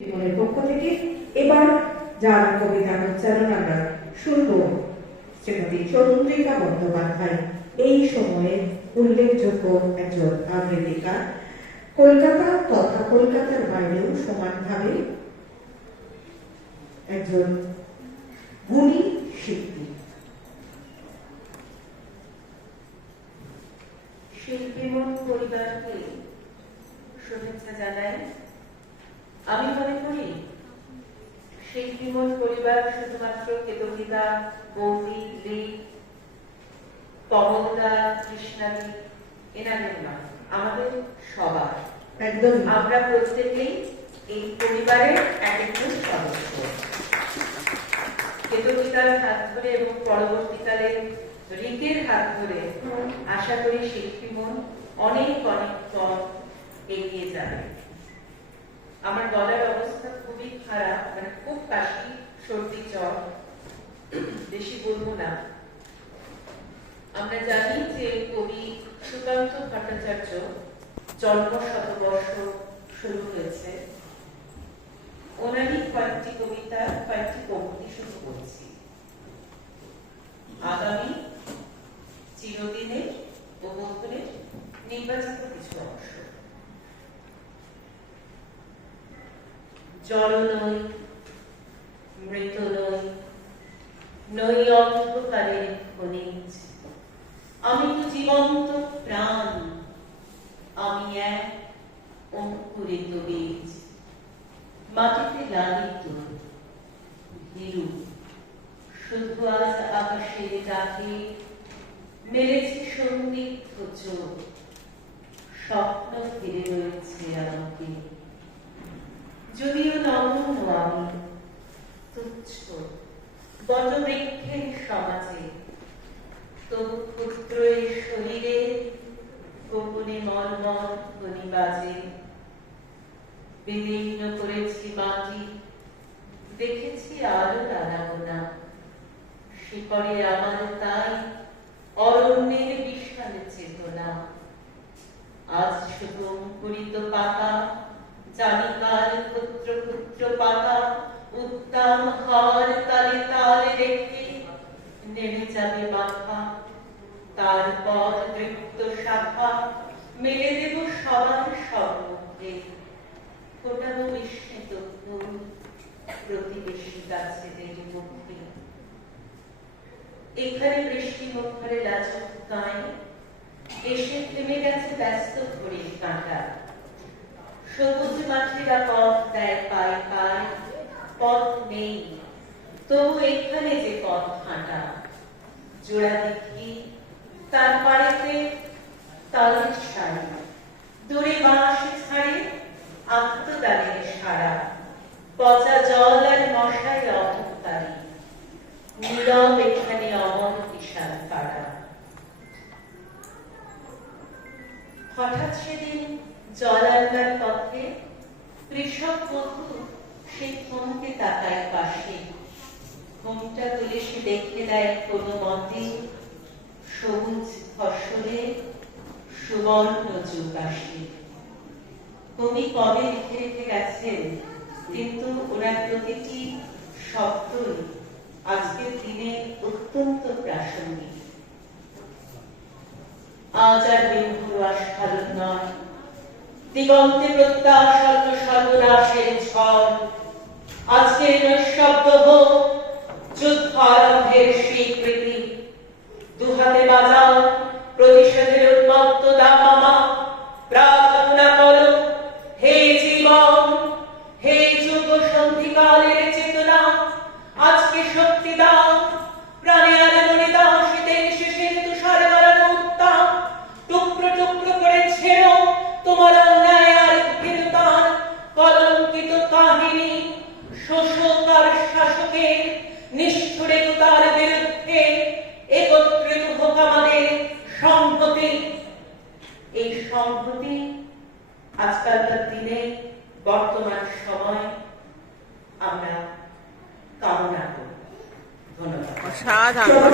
জীবনের পক্ষ থেকে এবার যার কবিতার উচ্চারণ আমরা শুনব শ্রীমতী চন্দ্রিকা বন্দ্যোপাধ্যায়, এই সময়ে উল্লেখযোগ্য একজন আবৃত্তিকা, কলকাতা তথা কলকাতার বাইরেও সমানভাবে একজন গুণী শিল্পী। শিল্পীমন পরিবারকে শুভেচ্ছা জানাই। আমি মনে করি শিল্পীমন পরিবার শুধুমাত্র কেতকিতা, বৌদি, লি, কমলদা, কৃষ্ণাদি এনাদের নয়, আমাদের সবার। একদম আমরা প্রত্যেকেই এই পরিবারের এক একজন সদস্য। কেতকিতার হাত ধরে এবং পরবর্তীকালে রিকের হাত ধরে আশা করি শিল্পীমন অনেক অনেক পথ এগিয়ে যাবে। আমার গলার অবস্থা খুবই খারাপ, মানে খুব কাশি, সর্দি, জ্বর, বেশি বলবো না। আমরা জানি যে কবি সুকান্ত ভট্টাচার্য জন্ম শতবর্ষ শুরু হয়েছে। ওনারই কয়েকটি কবিতা, কয়েকটি পংক্তি শুরু করছি। আগামী চিরদিনের ও বন্ধুরের নির্বাচিত কিছু অংশ। জড় নই, মৃত নই, নই অন্ধকারের খনিজ, আমি তো জীবন্ত প্রাণ, আমি এক অঙ্কুরিত বীজ, মাটিতে লালিত ভীরু, শুধু আজ আকাশের ডাকে মেলেছে সন্দিগ্ধ চোখ, স্বপ্ন ঘিরে রয়েছে আমাকে। যদিও নমন আমি তুচ্ছ বটবৃক্ষের সমাজে, তবু ক্ষুদ্র এই শরীরে গোপনে মর্মর ধ্বনি বাজে। বিদীর্ণ করেছি মাটি, দেখেছি আলো আনাগোনা, শিকড়ে আমার তাই অরণ্যের বিশাল চেতনা। আজ শুধু অঙ্কুরিত পাতা, জানি কাল ক্ষুদ্র ক্ষুদ্র পাতা উদ্দাম হার তালে তালে রেখে নেমে যাবে মাথা। তারপর দৃপ্ত শাখা মেলে দেব সবার সম্মুখে, ফোটাবো বিস্মিত ফুল প্রতিবেশী গাছেদের মুখে। এখানে বৃষ্টি মুখরে লাজুক গায়ে এসে থেমে গেছে ব্যস্ত ঘড়ির কাঁটা। সবুজ মাঠেরা পথ দেয় পায়ে পায়ে, পথ নেই তবু এখানে যে পথ হাঁটা। জোড়া দেখি তার পাড়েতে তালের সারি, দূরে বাঁশ ছাড়ে আত্মদানের সারা। পচা জল আর মশাই অহংকারী, নীরব এখানে অমর বিশাল পাড়া। হঠাৎ সেদিন জল আনবার পথে কৃষক বধূ সেই থমকে তাকায় পাশে। ঘুমটা তুলে সে দেখে দেয় কোনো মতে সবুজ ফসলে সুবর্ণ যুগ আসে। কবি কবে লিখে রেখে গেছেন, কিন্তু ওনার প্রতিটি শব্দই আজকের দিনে অত্যন্ত প্রাসঙ্গিক। আজ আর বিভোর আস্ফালন নয়, দিগন্তে প্রত্যাশাত সর্বনাশের ঝড়। আজকের নৈশব্দ হোক যুদ্ধ আরম্ভের স্বীকৃতি। দুহাতে বাজাও প্রতিশোধের উন্মত্ত দামামা, প্রার্থনা করো হে জীবন, হে যুগ সন্ধিকালের চেতনা। আজকে শক্তি দাও, প্রাণে আর মনে দাও শীতের শেষের তুষার গড়ানো উত্তাপ। টুকরো টুকরো করে ছেড়ো তোমার অন্যায় আর ভীরুতার কলঙ্কিত কাহিনী। শোষক আর শাসকের নিষ্ঠুরতার বিরুদ্ধে একত্রিত হোক আমাদের সংহতি। এই সংহতি আজকালকার দিনে, বর্তমান সময় আমরা কামনা করি। ধন্যবাদ। অসাধারণ।